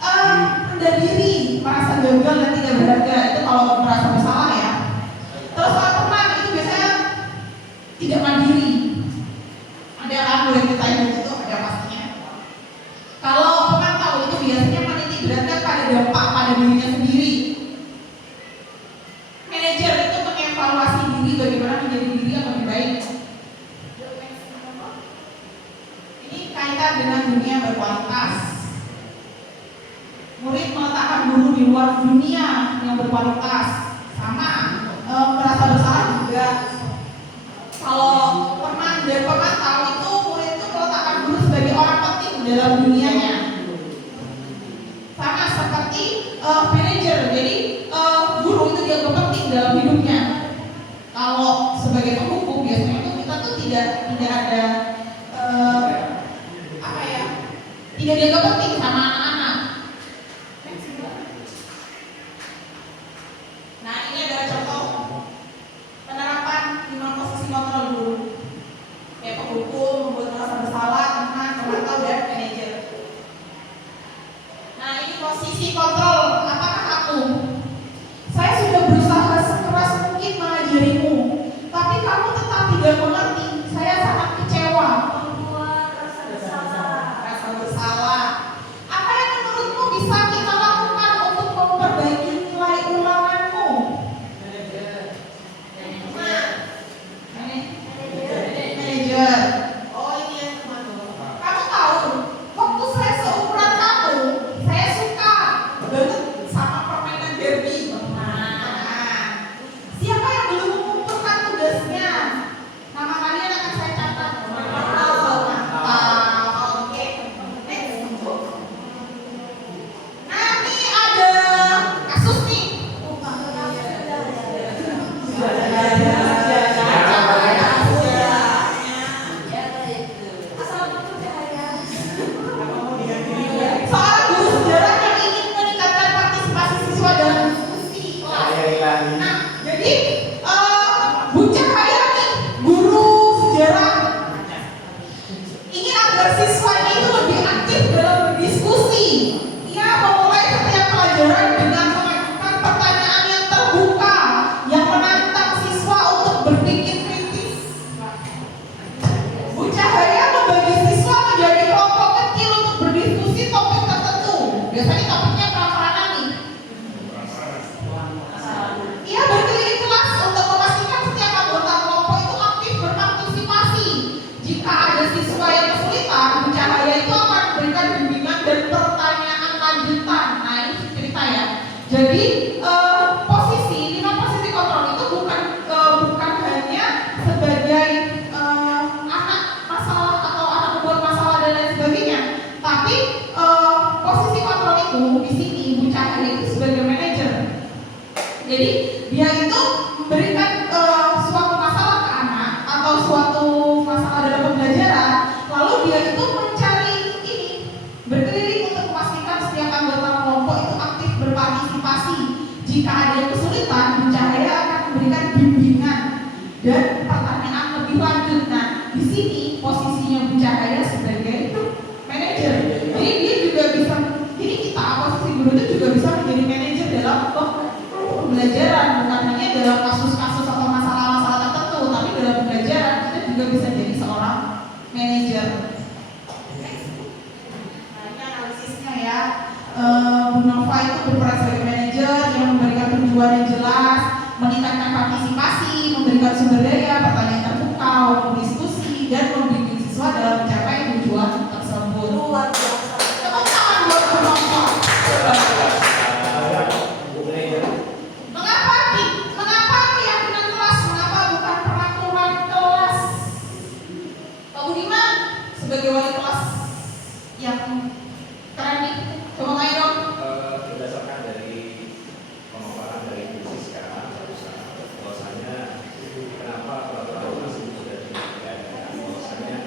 Rendah diri, merasa gagal dan tidak berharga, itu kalau merasa bersalah ya. Terus kalau teman itu biasanya tidak mandiri. Ada kan murid kita yang begitu, ada pastinya. Kalau pemantau itu biasanya menitik beratkan pada dampak pada dirinya sendiri. Manajer itu mengevaluasi diri bagaimana menjadi diri yang lebih baik. Ini kaitan dengan dunia berkualitas. Murid meletakkan guru di luar dunia yang berkualitas, sama merasa bersalah juga. Kalau teman dan pemantau itu murid itu meletakkan guru sebagai orang penting dalam dunianya, sama seperti manajer. Jadi guru itu dianggap penting dalam hidupnya. Kalau sebagai penghukum biasanya itu kita tuh tidak ada apa ya, tidak dianggap penting sama anak-anak. Nah ini adalah contoh penerapan 5 posisi kontrol dulu, kayak penghukum, membuat merasa bersalah, teman, pemantau, dan manajer. Nah ini posisi kontrol. Apakah aku? Saya sudah berusaha sekeras mungkin mengajarimu, tapi kamu tetap tidak mengerti. Saya sangat kecewa. Membuat rasa bersalah. Rasa bersalah. Nah, jadi Bu Cahaya nih, guru sejarah, ingin agar siswanya itu lebih aktif dalam berdiskusi. Ia memulai setiap pelajaran dengan mengajukan pertanyaan yang terbuka, yang menantang siswa untuk berpikir kritis. Bu Cahaya membagi siswa menjadi kelompok kecil untuk berdiskusi topik tertentu. Biasanya topiknya perang-perangan nih. Ia berkeliling kelas untuk memastikan setiap anggota kelompok itu aktif berpartisipasi. Jika ada siswa yang kesulitan, Bu Cahaya itu akan memberikan bimbingan dan pertanyaan lanjutan. Nah, ini cerita ya. Jadi posisi 5 posisi kontrol itu bukan hanya sebagai anak masalah atau anak membuat masalah dan lain sebagainya, tapi posisi kontrol itu di sini Bu Cahaya itu sebagai manajer. Jadi dia itu memberikan suatu masalah ke anak atau suatu masalah dalam pembelajaran, lalu dia itu mencari ini, berkeliling untuk memastikan setiap anggota kelompok itu aktif berpartisipasi. Jika ada yang kesulitan, Bu Cahaya akan memberikan bimbingan dan pertanyaan lebih lanjut. Nah, di sini posisinya Bu Cahaya sebagai manajer. Jadi dia juga bisa, jadi kita posisi guru itu juga bisa menjadi manajer dalam pembelajaran, bukan hanya dalam kasus-kasus atau masalah-masalah tertentu, tapi dalam pembelajaran kita juga bisa jadi seorang manajer. Nah, ini analisisnya ya. Bu Nova itu berperan sebagai manajer yang memberikan tujuan yang jelas, meningkatkan partisipasi, memberikan sumber daya, pertanyaan terbuka, diskusi, dan membimbing siswa dalam mencapai tujuan tersebut. Luar biasa. Tepuk tangan buat Bu Nova. Mengapa keyakinan kelas? Mengapa bukan peraturan kelas? Pak Budiman sebagai wali kelas yang keren nih, coba main dong. Berdasarkan dari pemaparan dari Bu sekarang, bahwasanya kenapa peraturan tersebut sudah dilakukan, bahwasanya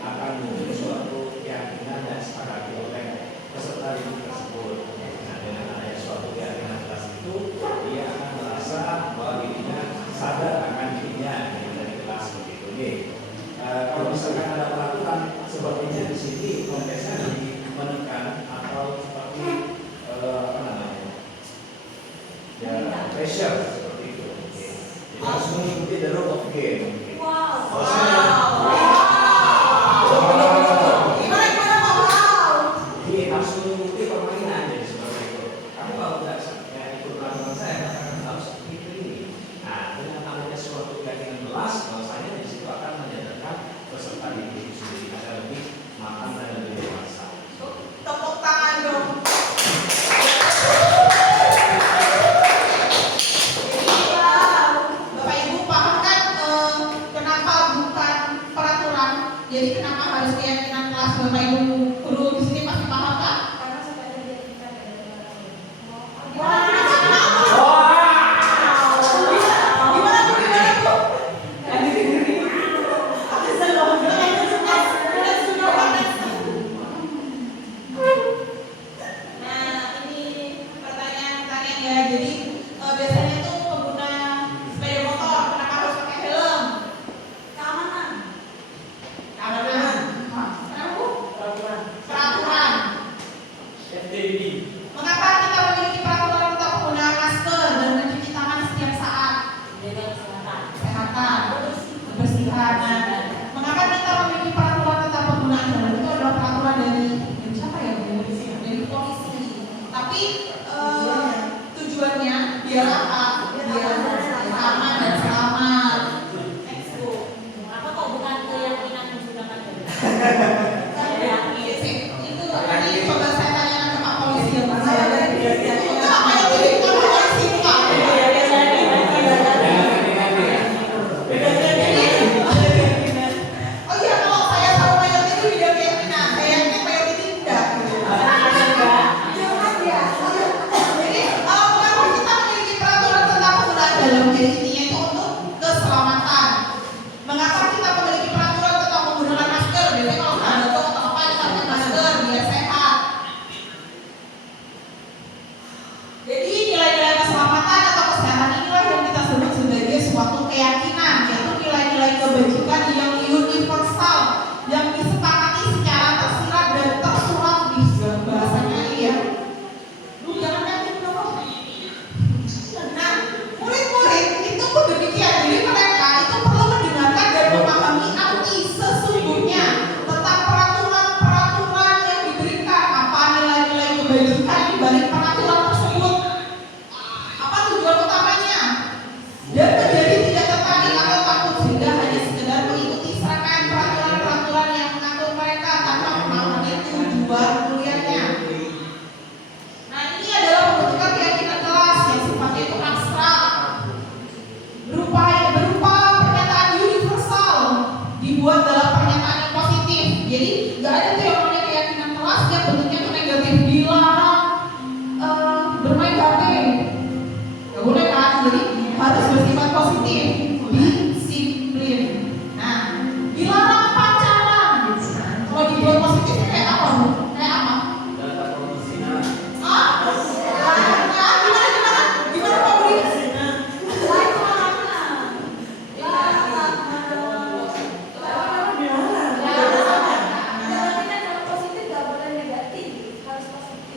akan muncul suatu keyakinan dan sepakati oleh peserta didik tersebut. Nah, dengan adanya suatu keyakinan kelas itu, dia akan merasa bahwa dirinya sadar akan dirinya yang dari kelas begitu nih. Kalau misalkan ada peraturan sepertinya di sini konteksnya menekan atau seperti apa namanya ya pressure seperti itu. Jadi harus mengikuti the rule of game. Jadi harus mengikuti permainan jadi seperti itu. Kamu kalau tidak ikut peraturan saya akan harus seperti ini. Nah, dengan adanya suatu keyakinan kelas, bahwasanya di situ akan menyadarkan peserta didik itu sendiri agar lebih matang dan lebih dewasa. Tepuk tangan dong. Bapak Ibu paham kan kenapa bukan positif, disiplin. Nah, dilarang pacaran. Kalau dibuat positif kayak apa Bu? Kayak apa? Data promosional. Ah? Gimana Pak Budi?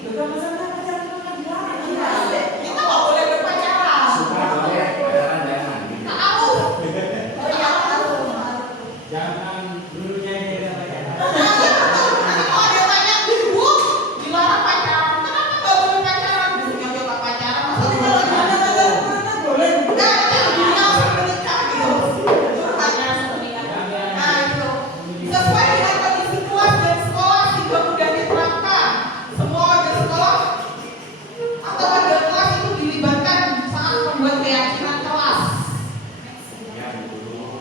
Betul masalah pacaran itu kan dilarang. Kita nggak boleh berpacaran. Suka boleh, pacaran jangan. Nah, aku. Oh iya, aku. Jangan dulunya beda pacaran. Nanti kalau ada yang tanya, Bu, dilarang pacaran. Kenapa nggak boleh pacaran? Dulunya dia nggak pacaran, masa dia lagi Mana boleh? nah, itu dunia harus menikah gitu. Hanya seperti kata Nah, itu. Sesuai dengan kondisi kelas dan sekolah sehingga mudah diterapkan. Semua warga sekolah atau warga kelas itu dilibatkan saat membuat keyakinan kelas. Ya, betul.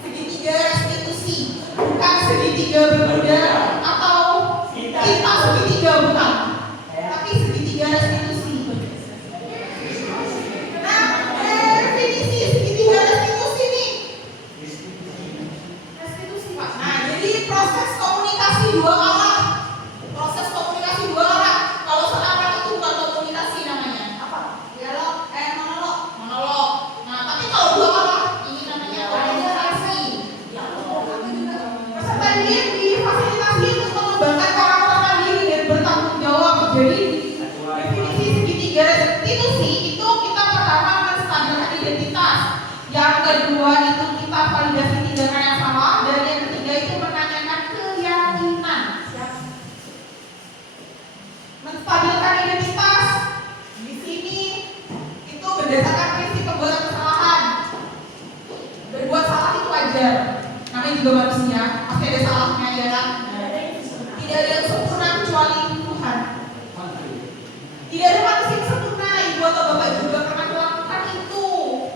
Segitiga restitusi, bukan segitiga bermuda atau kita segitiga bukan, tapi segitiga restitusi. Nah, definisi segitiga restitusi nih. Restitusi Pak. Nah, jadi proses komunikasi dua arah. Proses komunikasi dua arah. Kalau searah itu bukan komunikasi namanya. Apa? Dialog, monolog. Monolog. Nah, tapi kalau dua arah ini namanya komunikasi. Peserta didik difasilitasi untuk mengembangkan karakter mandiri dan bertanggung jawab. Jadi definisi segitiga restitusi itu kita pertama menstabilkan identitas. Yang kedua itu kita validasi tindakan yang salah dan yang ketiga itu menanyakan keyakinan. Menstabilkan identitas di sini itu berdasarkan prinsip pembuatan kesalahan. Berbuat salah itu wajar, namanya juga manusia, pasti ada salahnya ya kan. Tidak ada yang sempurna kecuali Tuhan. Tidak ada manusia yang sempurna. Ibu atau bapak juga pernah melakukan itu.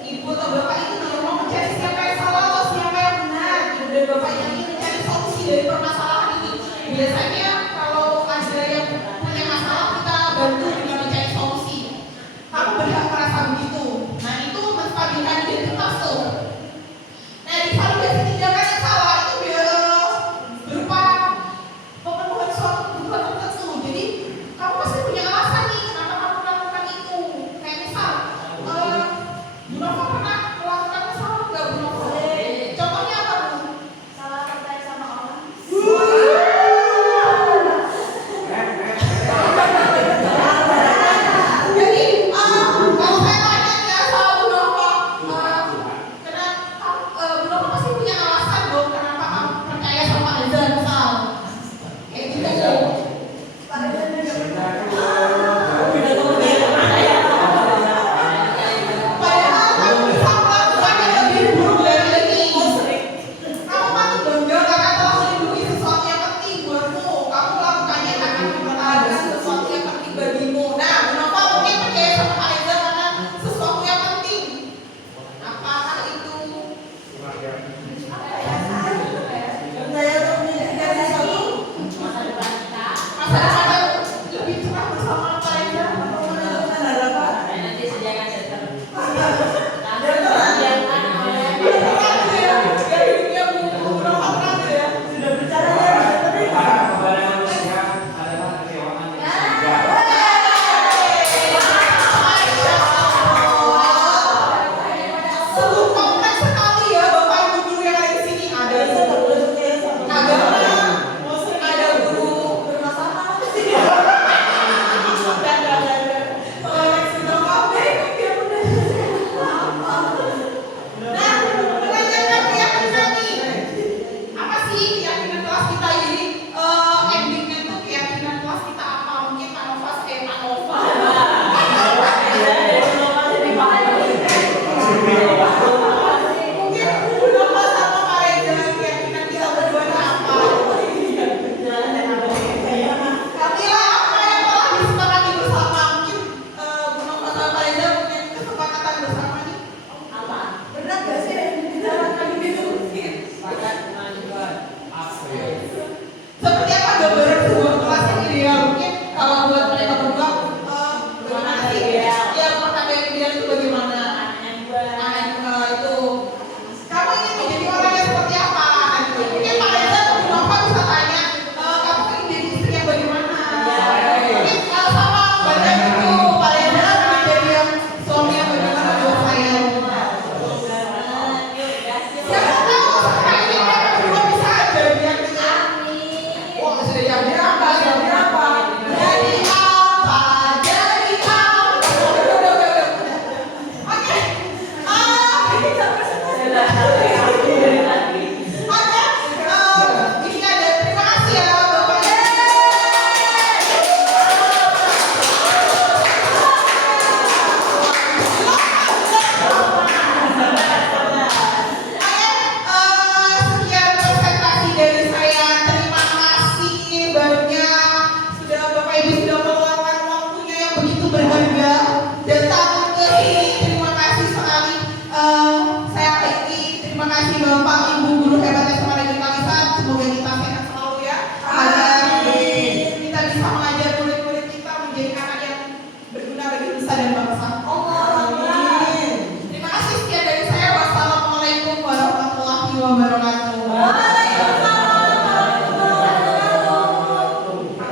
Ibu atau bapak itu tidak mau mencari siapa yang salah atau siapa yang benar. Ibu dan bapak yang ingin mencari solusi dari permasalahan ini. Biasanya kalau ada yang punya masalah kita bantu dengan mencari solusi. Kamu berhak merasa begitu. Nah itu menstabilkan identitas tuh. Nah di validasi tindakan yang salah itu berupa pemenuhan suatu kebutuhan tertentu. Jadi kamu pasti punya alasan nih kenapa kamu melakukan itu. Kayak misal, Bu Nova pernah melakukan kesalahan nggak Bu Nova? Contohnya apa Bu? salah percaya sama orang. Jadi kalau saya tanya ya sama Bu Nova, kenapa Bu Nova pasti punya alasan dong kenapa kamu percaya sama Azan misal. Kayak gitu. Padahal kamu dan bangsa.